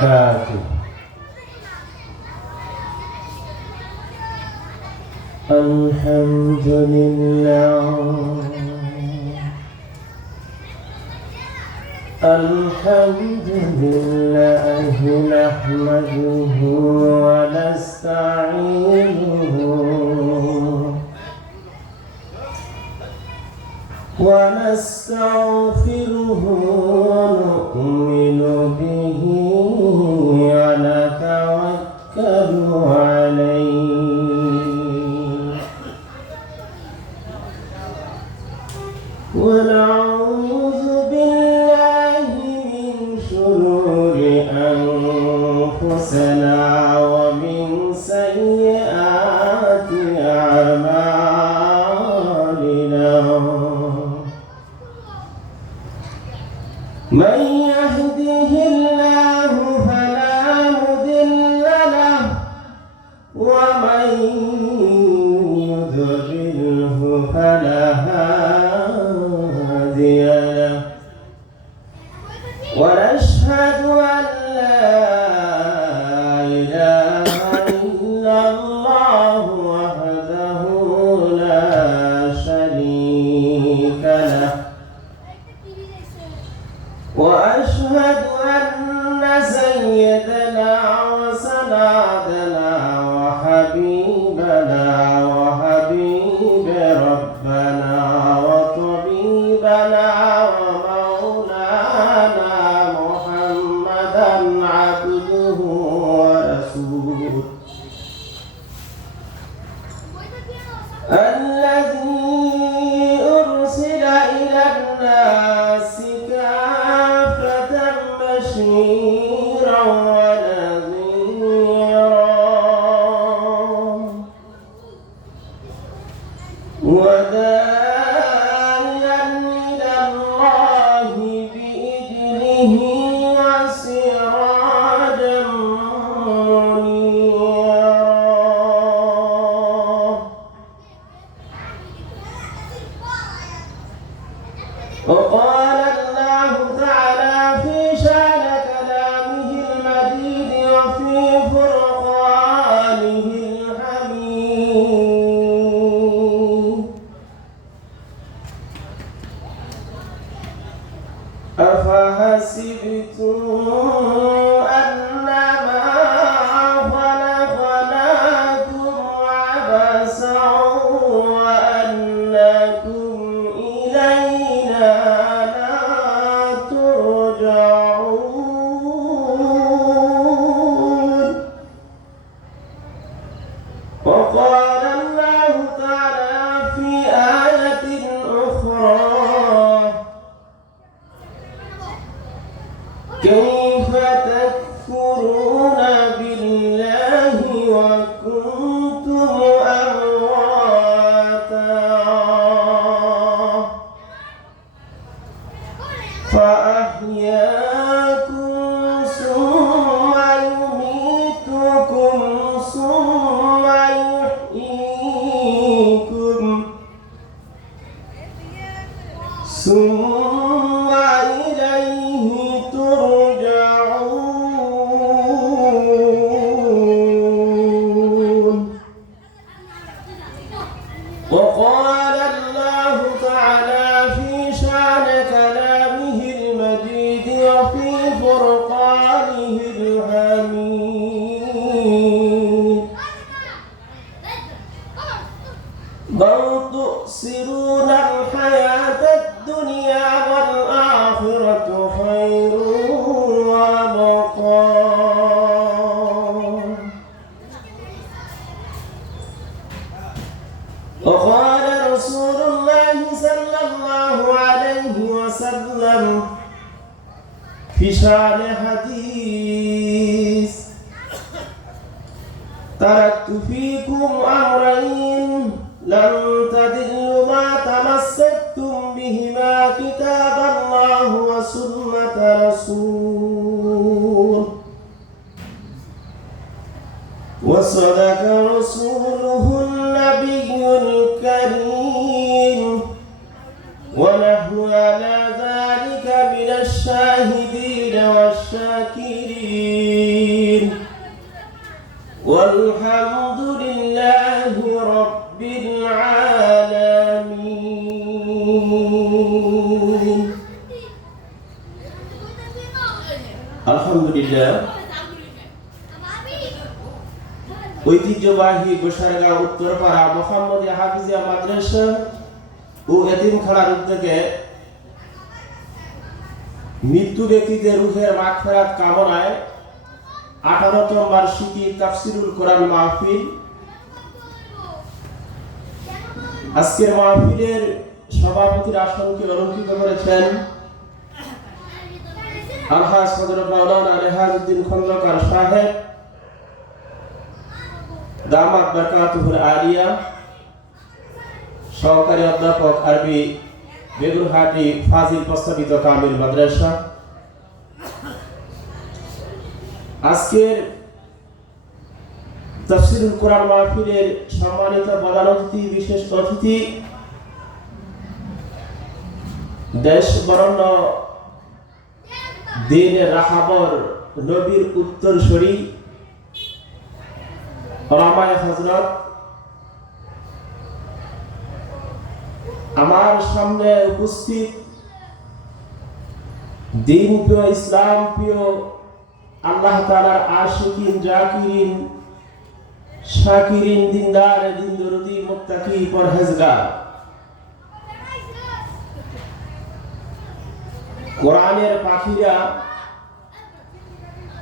وبركاته. الحمد لله نحمده ونستعينه ونستغفره ونؤمن به ونتوكل عليه ونعوذ بالله من شرور أنفسنا ومن سيئات أعمالنا. من يهده الله فلا مضل له ومن يضلله فلا هادي له ونشهد أن لا إله إلا الله وحده لا شريك له وأشهد أن سيدنا وسندنا وحبيبنا وحبيب ربنا وطبيبنا ومولانا محمدا عبده ورسوله الذي أرسل إلى الناس بشيرا ونذيرا وداعيا إلى الله بإذنه وسراجا منيرا. وقال الله تعالى في شأن كلامه المجيد وفي فرقانه الحميد: أفحسبتم أنما خلقناكم عبثا وأنكم إلينا لا ترجعون. وقال الله تعالى في آية أخرى: كيف تكفرون بالله وكنتم أمواتا فأحياكم ثم يميتكم ثم يحييكم ثم إليه ترجعون. وقال الله تعالى في شأن كلامه المجيد وفي فرقانه الحميد: بل تؤثرون الحياة الدنيا والآخرة خير وأبقى. وقال رسول الله صلى الله عليه وسلم في شأن حديث: تركت فيكم أمرين لن تضلوا ما تمسكتم بهما كتاب الله وسنة رسول. وصدق رسوله النبي الكريم ونحن على ذلك من الشاهدين والشاكرين الدين والحمد لله رب العالمين الحمد لله ঐতিহ্যবাহী গোসারগাঁও উত্তরপাড়া মোহাম্মদিয়া হাফিজিয়া মাদ্রাসা ও এতিমখানার উদ্যোগে মৃত্যু ব্যক্তিদের রূহের মাগফিরাত কামনায় 18তম বার্ষিকী তাফসীরুল কোরআন মাহফিল। আজকের মাহফিলের সভাপতির আসনকে অলংকৃত করেছেন আলহাজ হযরত মাওলানা রেহাজউদ্দিন খন্দকার সাহেব দামাত বারকাতুহুল আলিয়া, সহকারী অধ্যাপক আরবি বেগুরহাটি ফাজিল প্রস্তাবিত কামিল মাদ্রাসা। আজকের তাফসীরুল কোরআন মাহফিলের সম্মানিত প্রধান অতিথি, বিশেষ অতিথি, দেশ বরণ্য দ্বীনের রাহাবর নবীর উত্তরসূরি ওলামায়ে হযরত, আমার সামনে উপস্থিত দ্বীন প্রিয়, ইসলাম প্রিয়, আল্লাহ তাআলার আশিকিন, জাকিরিন, শাকিরিন, দিনদার, দিনদরদি, মুত্তাকি, পরহেজগার, কোরআনের পাখিরা,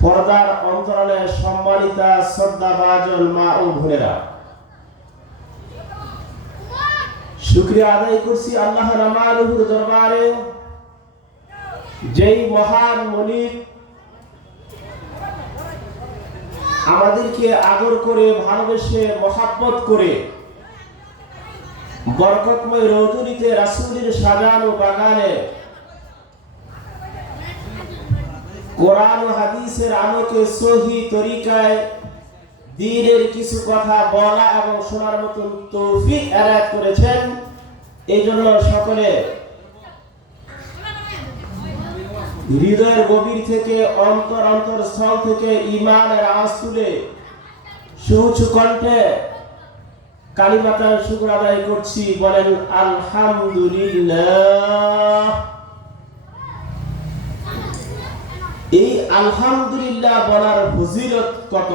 পর্দার অন্তরালে সম্মানিতা শ্রদ্ধাভাজন মা ও বোনেরা, শুকরিয়া আদায় করছি আল্লাহ রামানুহুর দরবারে, যেই মহান মনিব আমাদেরকে আদর করে, ভালোবেসে, মহাব্বত করে বরকতময় রৌদুরিতে রাসূলের সাজানো বাগানে কোরআন ও হাদিসের আলোকে সহি তরিকায় দ্বীনের কিছু কথা বলা এবং শোনার মতন তৌফিক এনায়েত করেছেন। এই জন্য সকলে হৃদয়ের গভীর থেকে, অন্তরস্থল থেকে ঈমানের আওয়াজ তুলে সুউচ্চ কণ্ঠে কালিমাতার শুকর আদায় করছি। বলেন আলহামদুলিল্লাহ। এই আলহামদুলিল্লাহ বলার ফজিলত কত!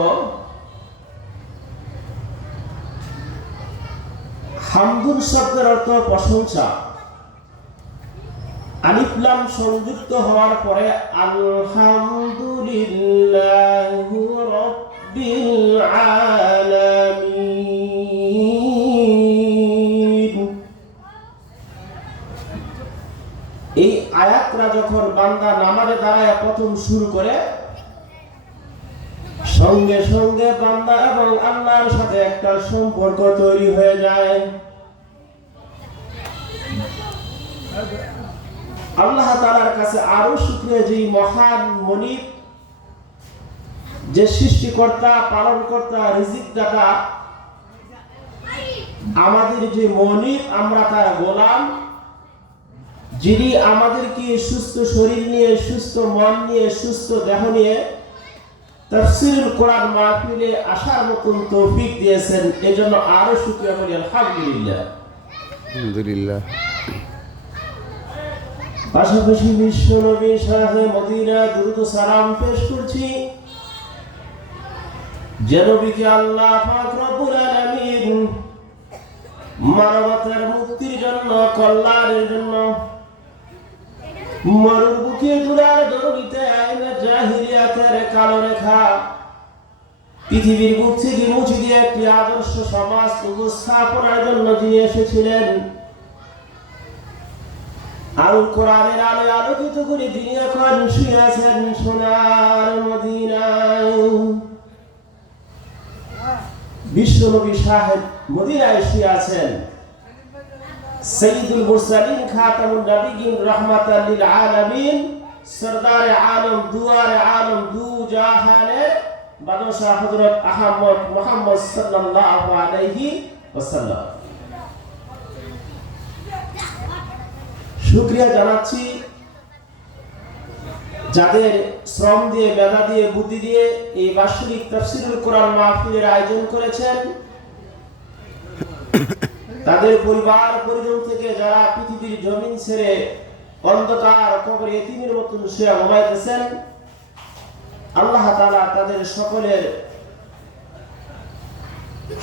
হামদুন শব্দের অর্থ প্রশংসা। আলিফ লাম সংযুক্ত হওয়ার পরে আলহামদুলিল্লাহি রাব্বিল আলামিন। এই আয়াতটা যখন বান্দা নামাজে দাঁড়ায় প্রথম শুরু করে, সঙ্গে সঙ্গে বান্দা এবং আল্লাহর সাথে একটা সম্পর্ক তৈরি হয়ে যায়। আল্লাহ তাআলার কাছে আরো শুকরিয়া, যে মহান মনিব, যে সৃষ্টিকর্তা, পালনকর্তা, রিজিক দাতা, আমাদের যে মনিব, আমরা তার গোলাম, যিনি আমাদেরকে সুস্থ শরীর নিয়ে, সুস্থ মন নিয়ে, সুস্থ দেহ নিয়ে তাফসীরুল কোরআন মাহফিলে আসার মতন তৌফিক দিয়েছেন। এজন্য আরো শুকরিয়া করি আলহামদুলিল্লাহ। আলহামদুলিল্লাহ। পাশাপাশি বিশ্ব নবী শাহে মদিনা দুরূদ সালাম পেশ করছি, যে নবীকে আল্লাহ পাক রব্বুল আলামিন মানবতার মুক্তির জন্য, কল্যাণের জন্য মরুর বুকে দুলার দরুনিতে আইনে জাহিলিয়াতের কালো রেখা পৃথিবীর বুক থেকে মুছে দিয়ে একটি আদর্শ সমাজ উপস্থাপনার জন্য যিনি এসেছিলেন, আল কোরআনের আলোয় আলোকিত করে তিনি এখন শুয়ে আছেন সোনার মদিনায়। বিশ্ব নবী সাহেব মদিনায় শুয়ে আছেন। সৈয়দুল মুরসালিন, খাতামুন নবিয়্যিন, রাহমাতাল লিল আলামিন, সরদারে আলম, দুয়ারে আলম, দু জাহানের বাদশাহ হযরত আহমদ মুহাম্মদ সাল্লাল্লাহু আলাইহি ওয়াসাল্লাম। শুকরিয়া জানাচ্ছি যাদের শ্রম দিয়ে, মেধা দিয়ে, বুদ্ধি দিয়ে এই বার্ষিক তাফসীরুল কোরআন মাহফিলের আয়োজন করেছেন, তাদের পরিবার পরিজন থেকে যারা পৃথিবীর জমিন ছেড়ে অন্ধকার কবরে এতিমের মতন শুয়ে ঘুমাইতেছেন, আল্লাহ তাআলা তাদের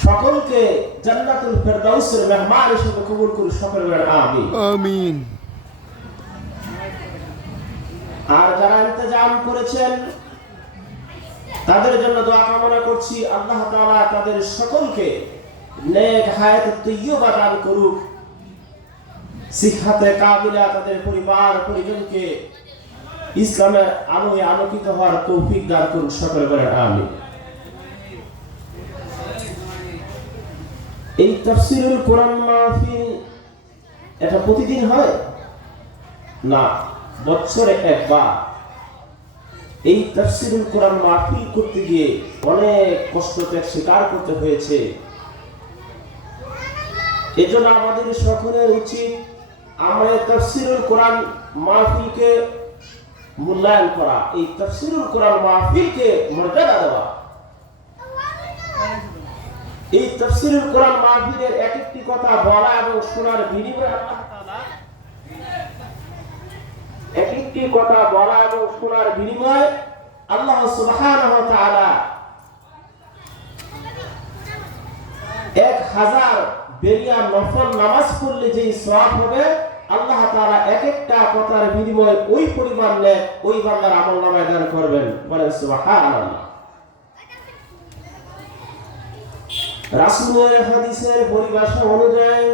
সকলকে জান্নাতুল ফেরদাউসের মেহমান হিসেবে কবুল করে সকলে বলেন আমিন। আমিন। আর যারা ইন্তজাম করেছেন তাদের জন্য দোয়া কামনা করছি, আল্লাহ তাআলা তাদের সকলকে নেক হায়াত তৈয়বা দান করুক, সিহাতে কামিলা, তাদের পরিবার পরিজনকে ইসলামের আলোয় আলোকিত হওয়ার তৌফিক দান করুক, সকলে বলেন আমিন। এই তাফসীরুল কোরআন মাহফিল এটা প্রতিদিন হয় না, বছরে একবার। এই তাফসীরুল কোরআন মাহফিল করতে গিয়ে অনেক কষ্ট ত্যাগ স্বীকার করতে হয়েছে। এজন্য আমাদের সকলের উচিত আমরা তাফসীরুল কোরআন মাহফিলকে মূল্যায়ন করা, এই তাফসীরুল কোরআন মাহফিলকে মর্যাদা দেওয়া। এই তাফসীরুল কোরআন মাহফিলের এক একটি কথা বলা এবং শোনার বিনিময়ে আল্লাহ তাআলা এক একটি কথা বলা এবং শোনার বিনিময়ে আল্লাহ সুবহানাহু ওয়া তাআলা 1000 বেরিয়া নফল নামাজ পড়লে যেই সওয়াব হবে, আল্লাহ তাআলা এক একটা কথার বিনিময়ে ওই পরিমাণ নেয় ওই বান্দার আমলনামায় দান করবেন, বলেন সুবহানাল্লাহ। রাসূলের হাদিসের পরিভাষা অনুযায়ী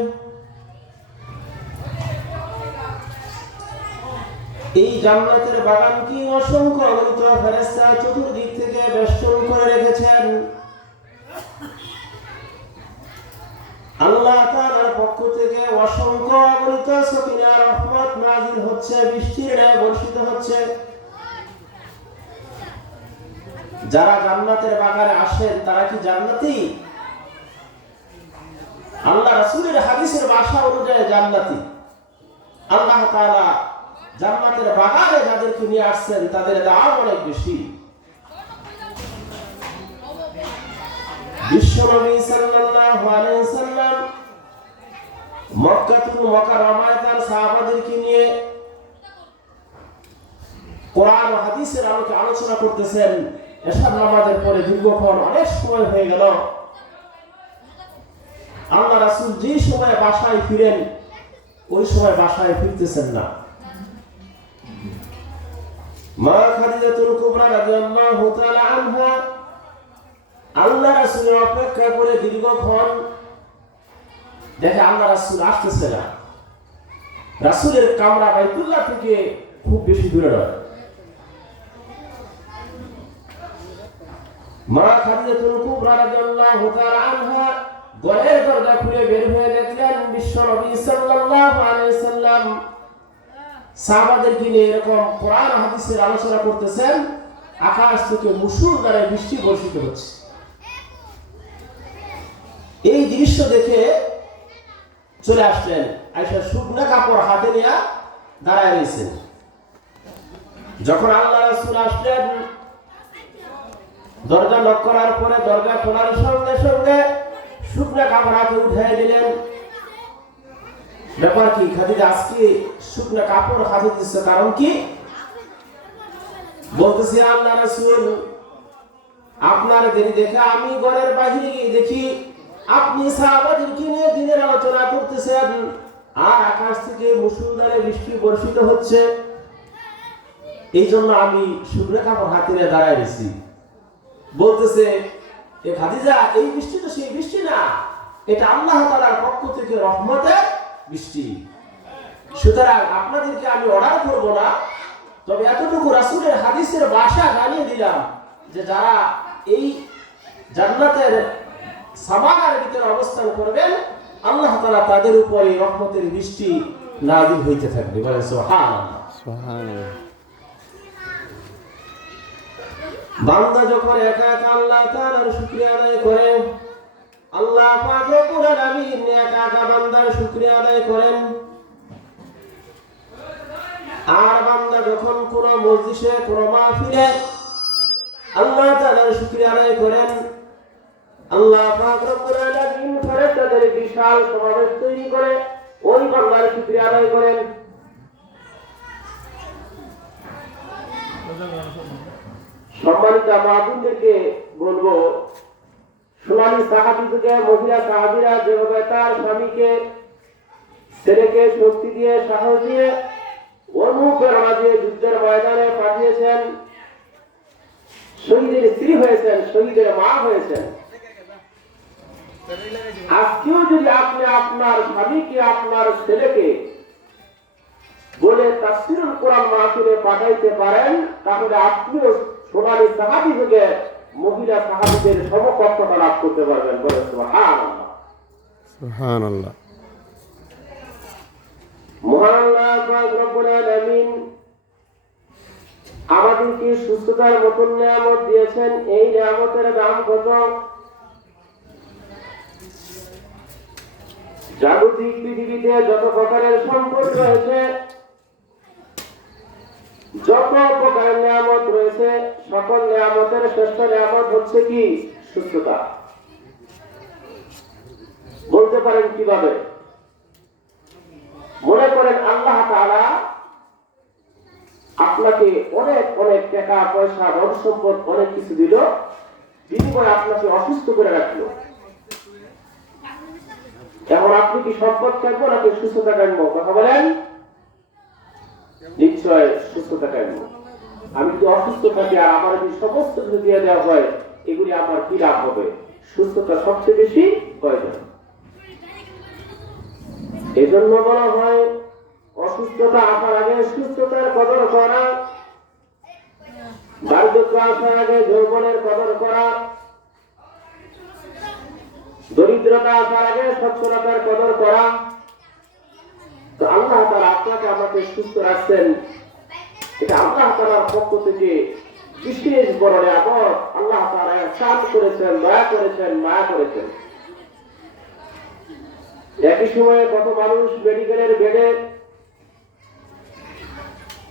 এই জান্নাতের বাগানকে অসংখ্য অগণিত ফেরেশতা চতুর্দিক থেকে বেষ্টন করে রেখেছেন। আল্লাহ তাআলার পক্ষ থেকে অসংখ্য অগণিত সকিনা রহমত নাযিল হচ্ছে, বৃষ্টির ন্যায় বর্ষিত হচ্ছে। যারা জান্নাতের বাগানে আসেন তারা কি জান্নাতি? আল্লাহ রাসূলের হাদিসের ভাষা অনুযায়ী জান্নাতি। আল্লাহ তাআলা জান্নাতের বাগানে যাদেরকে নিয়ে আসছেন তাদের দাম অনেক বেশি। বিশ্বনবী সাল্লাল্লাহু আলাইহি ওয়াসাল্লাম মক্কাতুল মুকাররমায় তার সাহাবাদেরকে নিয়ে কোরআন ও হাদিসের আলোকে আলোচনা করতেছেন। এশার নামাজের পরে দীর্ঘক্ষণ অনেক সময় হয়ে গেল। আল্লাহ রাসূল যে সময় বাসায় ফিরেন ওই সময় বাসায় ফিরতেছেন না। মা খাদিজাতুল কুবরা রাদিয়াল্লাহু তাআলা আনহা আল্লাহ রাসূলের অপেক্ষা করে দীর্ঘক্ষণ দেখে আল্লাহ রাসূল আসতেছে না। রাসূলের কামরা বাইতুল্লাহ থেকে খুব বেশি দূরে নয়। মা খাদিজাতুল কুবরা রাদিয়াল্লাহু তাআলা আনহা ঘরের দরজা খুলে বের হয়ে দেখলেন বিশ্বনবী সাল্লাল্লাহু আলাইহি ওয়াসাল্লাম সাহাবাদেরকে নিয়ে এরকম কোরআন হাদিসের আলোচনা করতেছেন। আকাশ থেকে মুষলধারে বৃষ্টি বর্ষিত হচ্ছে। এই দৃশ্য দেখে চলে আসলেন, আয়েশা শুকনা কাপড় হাতে নিয়ে দাঁড়ায় রয়েছেন। যখন আল্লাহ রাসূল আসলেন, দরজা লক করার পরে দরজা খোলার সঙ্গে সঙ্গে শুকনা কাপড় হাতে উঠিয়ে দিলেন। ব্যাপার কি খাদিজা আজকে শুকনা কাপড় হাতে দিচ্ছে, কারণ কি? বলতেছি আল্লাহ রাসূল আপনার দেরি দেখে আমি ঘরের বাইরে গিয়ে দেখি আপনি সাহাবাদেরকে নিয়ে দিনের আলোচনা করতেছেন আর আকাশ থেকে মুষলধারে বৃষ্টি বর্ষিত হচ্ছে। এই জন্য আমি শুকনা কাপড় হাতে নিয়ে দাঁড়ায় রয়েছি। বলতেছে এ খাদিজা, এই বৃষ্টি তো সেই বৃষ্টি না, এটা আল্লাহ তাআলার পক্ষ থেকে রহমতের বৃষ্টি। সুতরাং আপনাদেরকে আমি অর্ডার করব না, তবে এতটুকু রাসূলের হাদিসের ভাষা জানিয়ে দিলাম যে যারা এই জান্নাতের সামানের ভিতরে অবস্থান করবেন আল্লাহ তাআলা তাদের উপরে রহমতের বৃষ্টি নাযিল হইতে থাকবে। বলেন সুবহানাল্লাহ। সুবহানাল্লাহ। বান্দা যখন একা একা আল্লাহ তাআলার শুকরিয়া আদায় করে, আল্লাহ পাক রব্বুল আলামিন একা একা বান্দার শুকরিয়া আদায় করেন। আর বান্দা যখন কোন মজলিসে কোন মাহফিলে আল্লাহ তাআলার শুকরিয়া আদায় করেন, আল্লাহ পাক রব্বুল আলামিন ফেরেশতাদের বিশাল সমাবেশ তৈরি করে ওই বান্দার শুকরিয়া আদায় করেন। সম্মানিত মাহবুবদেরকে বলবো, সোনালী সাহাবী থেকে মহিলা সাহাবীরা যেভাবে তার স্বামীকে ছেলেকে শক্তি দিয়ে সাহস দিয়ে অনুপ্রেরণা দিয়ে যুদ্ধের ময়দানে পাঠিয়েছেন, শহীদের স্ত্রী হয়েছেন, শহীদের মা হয়েছেন। আজকেও যদি আপনি আপনার স্বামীকে আপনার ছেলেকে বলে তাফসীরুল কোরআন মাহফিলে পাঠাইতে পারেন, তাহলে আপনিও সোনালী সাহাবী থেকে মহিলা সাহাবীদের সমকক্ষতা লাভ করতে পারবেন। বলে সুবহানাল্লাহ, সুবহানাল্লাহ। মহান আল্লাহ পাক রব্বুল আলামিন আমাদেরকে সুস্থতার মতন নিয়ামত দিয়েছেন। এই নিয়ামতের দাম কত? জাগতিক পৃথিবীতে যত প্রকারের সম্পদ রয়েছে, যত প্রকারের নিয়ামত রয়েছে, সকল নিয়ামতের শ্রেষ্ঠ নিয়ামত হচ্ছে কি? সুস্থতা। বলতে পারেন কিভাবে? মনে করেন আল্লাহ তাআলা আপনাকে অনেক অনেক টাকা পয়সা ধন সম্পদ অনেক কিছু দিল, বিনিময়ে আপনাকে অসুস্থ করে রাখলো। এখন আপনি কি সম্পদ কাটবো নাকি সুস্থতা কাটবো? কথা বলেন। নিশ্চয় সুস্থতা কাটবো। আমি যদি অসুস্থ থাকি আর আমার যদি সমস্ত কিছু দিয়ে দেওয়া হয়, এগুলি আমার কি লাভ হবে? সুস্থতা সবচেয়ে বেশি প্রয়োজন। এজন্য বলা হয় অসুস্থতা আসার আগে সুস্থতার কদর করা, বার্ধক্য আসার আগে যৌবনের কদর করা, দরিদ্রতা আসার আগে সচ্ছলতার কদর করা। তো আল্লাহ তাআলা আপনাকে আমাকে সুস্থ রাখছেন, এটা আল্লাহ তাআলার পক্ষ থেকে বিশেষ বড় নিয়ামত। আল্লাহ তাআলা ihsan করেছেন, দয়া করেছেন, মায়া করেছেন। একই সময়ে কত মানুষ মেডিকেলের বেডে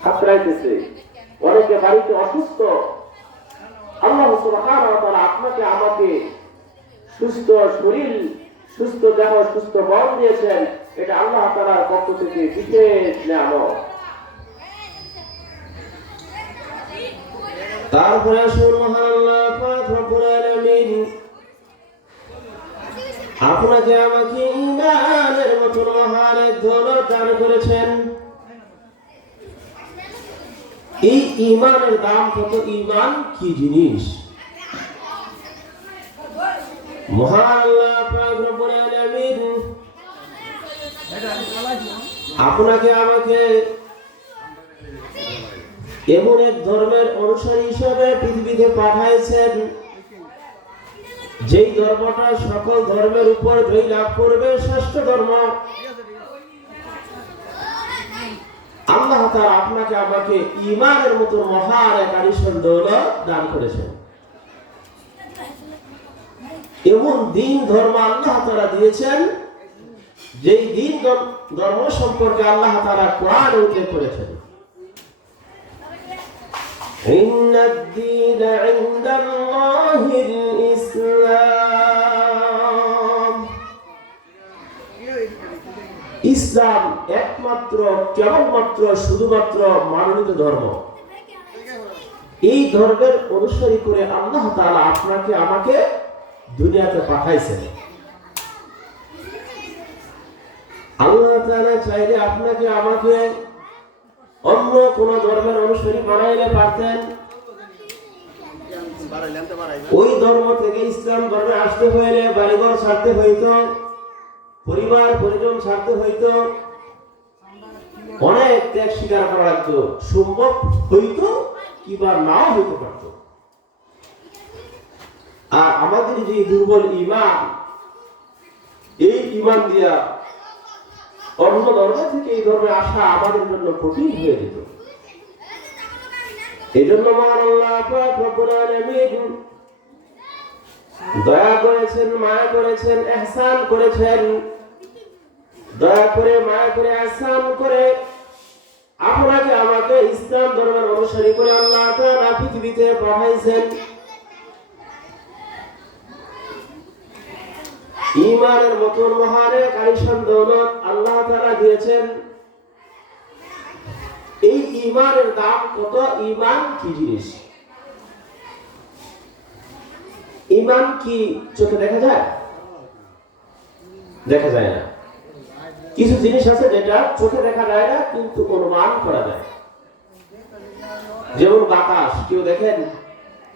হাতড়াইতেছে, অনেকে বাড়িতে অসুস্থ। আল্লাহ সুবহানাহু ওয়া তাআলা আপনাকে আমাকে সুস্থ শরীর, সুস্থ দেহ, সুস্থ মন দিয়েছেন, এটা আল্লাহ তাআলার পক্ষ থেকে বিশেষ নিয়ামত। তারপরে আসুন মহান আল্লাহ পাক রব্বুল আলামিন আপনাকে আমাকে ঈমানের মতন মহান এক দৌলত দান করেছেন। এই ঈমানের দাম কত? ঈমান কি জিনিস? মহান আল্লাহ পাক রব্বুল আলামিন আপনাকে আমাকে এমন এক ধর্মের অনুসারী হিসেবে পৃথিবীতে পাঠাইছেন, যেই ধর্মটা সকল ধর্মের উপর জয় লাভ করবে, শ্রেষ্ঠ ধর্ম। আল্লাহ তাআলা আপনাকে আমাকে ঈমানের মতো মহান এক আলিশান দৌলত দান করেছেন। এমন দিন ধর্ম আল্লাহ তাআলা দিয়েছেন, যেই দিন ধর্ম সম্পর্কে আল্লাহ তাআলা কোরআনে উল্লেখ করেছেন। ইন্নাদ দীন ইনদাল্লাহিল ইসলাম। ইসলাম একমাত্র, কেবলমাত্র, শুধুমাত্র মনোনীত ধর্ম। এই ধর্মের অনুসরণ করে আল্লাহ তাআলা আপনাকে আমাকে দুনিয়াতে পাঠাইছেন। আল্লাহ তাআলা চাইলে আপনাকে আমাকে অন্য কোন ধর্মের অনুসারী বানাইলে পারতেন। ওই ধর্ম থেকে ইসলাম ধর্মে আসতে হইলে বাড়িঘর ছাড়তে হইতো, পরিবার পরিজন ছাড়তে হইতো, অনেক ত্যাগ স্বীকার করা লাগতো। সম্ভব হইতো কিংবা নাও হইতে পারত। আর আমাদের যে দুর্বল ঈমান, এই ঈমান দিয়া অন্য ধর্ম থেকে এই ধর্মে আসা আমাদের জন্য কঠিন হয়ে যেত। এই জন্য মহান আল্লাহ পাক রব্বুল আলামিন দয়া করেছেন, মায়া করেছেন, ihsan করেছেন। দয়া করে, মায়া করে, ihsan করে আপনাকে আমাকে ইসলাম ধর্মের অনুসারী করে আল্লাহ তাআলা পৃথিবীতে পাঠাইছেন। ঈমানের মতন মহান এক আলিশান দৌলত আল্লাহ তাআলা দিয়েছেন। এই ঈমানের দাম কত? ঈমান কি জিনিস? ঈমান কি চোখে দেখা যায়? দেখা যায় না। কিছু জিনিস আছে যেটা চোখে দেখা যায় না কিন্তু অনুমান করা যায়। যেমন বাতাস, কেউ দেখেন